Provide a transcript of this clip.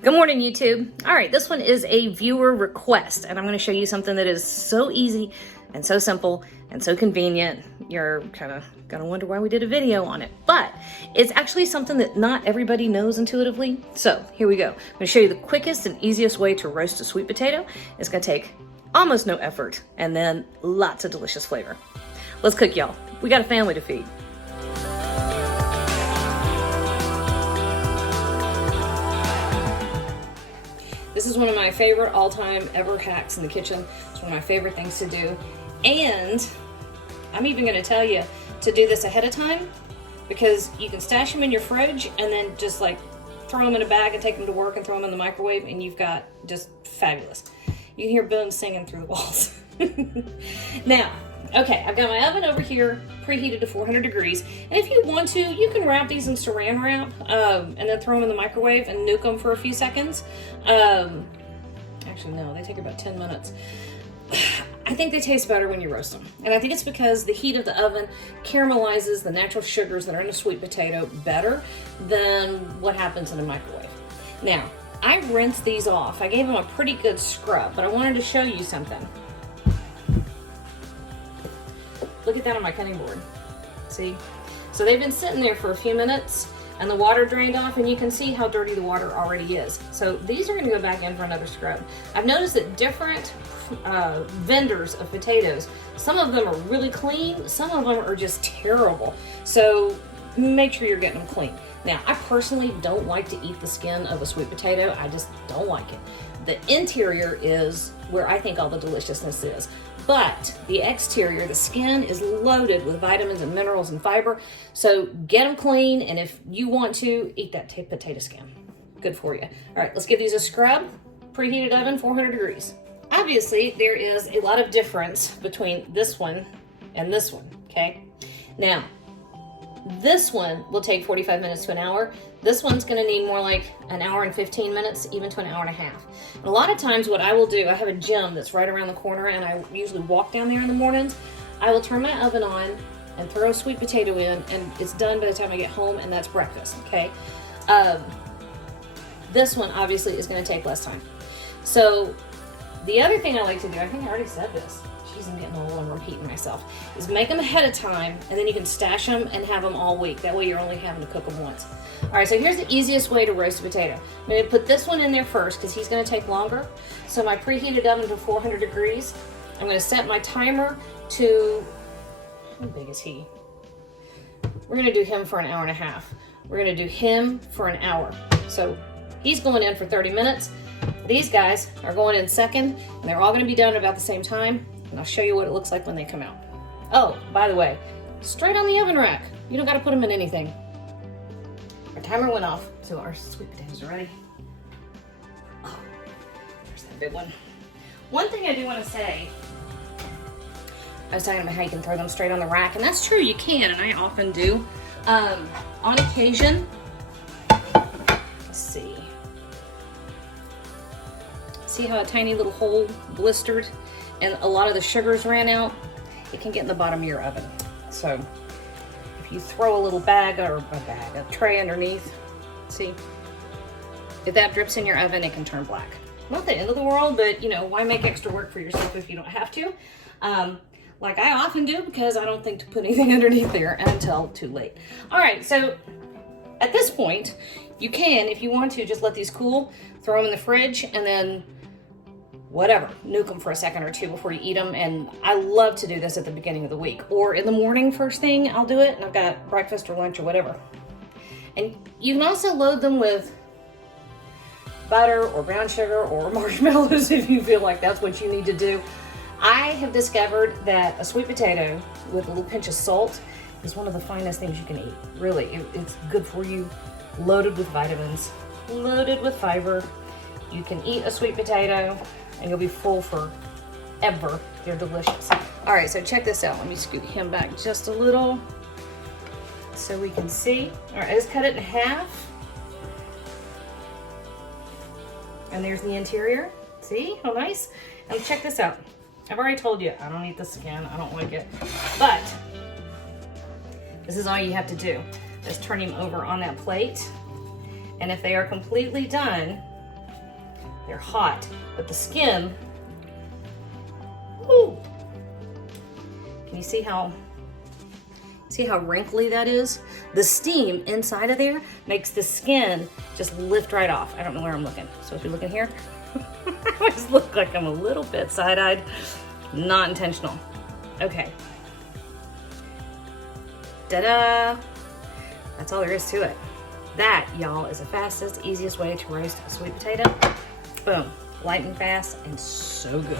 Good morning, YouTube. All right, this one is a viewer request, and I'm going to show you something that is so easy and so simple and so convenient. You're kind of going to wonder why we did a video on it, but it's actually something that not everybody knows intuitively. So here we go. I'm going to show you the quickest and easiest way to roast a sweet potato. It's going to take almost no effort and then lots of delicious flavor. Let's cook, y'all. We got a family to feed. This is one of my favorite all-time ever hacks in the kitchen. It's one of my favorite things to do. And I'm even gonna tell you to do this ahead of time because you can stash them in your fridge and then just like throw them in a bag and take them to work and throw them in the microwave and you've got just fabulous. You can hear Boom singing through the walls. Now, okay, I've got my oven over here preheated to 400 degrees. And if you want to, you can wrap these in saran wrap and then throw them in the microwave and nuke them for a few seconds. Actually, no, they take about 10 minutes. I think they taste better when you roast them. And I think it's because the heat of the oven caramelizes the natural sugars that are in a sweet potato better than what happens in a microwave. Now, I rinsed these off. I gave them a pretty good scrub, but I wanted to show you something. Look at that on my cutting board. See? So they've been sitting there for a few minutes and the water drained off and you can see how dirty the water already is. So these are gonna go back in for another scrub. I've noticed that different vendors of potatoes, some of them are really clean, some of them are just terrible. So make sure you're getting them clean. Now, I personally don't like to eat the skin of a sweet potato. I just don't like it. The interior is where I think all the deliciousness is. But the exterior, the skin, is loaded with vitamins and minerals and fiber. So get them clean, and if you want to, eat that potato skin. Good for you. All right, let's give these a scrub. Preheated oven, 400 degrees. Obviously, there is a lot of difference between this one and this one, okay? Now, this one will take 45 minutes to an hour. This one's gonna need more like an hour and 15 minutes, even to an hour and a half. And a lot of times what I will do, I have a gym that's right around the corner and I usually walk down there in the mornings. I will turn my oven on and throw a sweet potato in and it's done by the time I get home and that's breakfast, okay? This one obviously is gonna take less time. So the other thing I like to do, I think I already said this, jeez, I'm getting old and repeating myself, is make them ahead of time and then you can stash them and have them all week. That way you're only having to cook them once. All right, so here's the easiest way to roast a potato. I'm gonna put this one in there first because he's gonna take longer. So my preheated oven to 400 degrees. I'm gonna set my timer to, how big is he? We're gonna do him for an hour and a half. We're gonna do him for an hour. So he's going in for 30 minutes. These guys are going in second, and they're all gonna be done about the same time. And I'll show you what it looks like when they come out. Oh, by the way, straight on the oven rack. You don't gotta put them in anything. Our timer went off, so our sweet potatoes are ready. Oh, there's that big one. One thing I do want to say, I was talking about how you can throw them straight on the rack, and that's true, you can, and I often do. On occasion, let's see. See how a tiny little hole blistered and a lot of the sugars ran out? It can get in the bottom of your oven. So if you throw a little bag or a tray underneath, see, if that drips in your oven, it can turn black. Not the end of the world, but you know, why make extra work for yourself if you don't have to? Like I often do because I don't think to put anything underneath there until too late. All right, so at this point, you can, if you want to, just let these cool, throw them in the fridge, and then whatever, nuke them for a second or two before you eat them. And I love to do this at the beginning of the week or in the morning first thing. I'll do it and I've got breakfast or lunch or whatever. And you can also load them with butter or brown sugar or marshmallows if you feel like that's what you need to do. I have discovered that a sweet potato with a little pinch of salt is one of the finest things you can eat. Really, it's good for you, loaded with vitamins, loaded with fiber. You can eat a sweet potato and you'll be full forever. They're delicious. All right, so check this out. Let me scoot him back just a little so we can see. All right, I just cut it in half. And there's the interior. See how nice? And check this out. I've already told you, I don't eat the skin. I don't like it. But this is all you have to do. Just turn him over on that plate. And if they are completely done, They're hot, but the skin, woo, can you see how wrinkly that is? The steam inside of there makes the skin just lift right off. I don't know where I'm looking. Supposed to be looking here? I always look like I'm a little bit side-eyed. Not intentional. Okay. Ta-da! That's all there is to it. That, y'all, is the fastest, easiest way to roast a sweet potato. Boom. Light and fast and so good.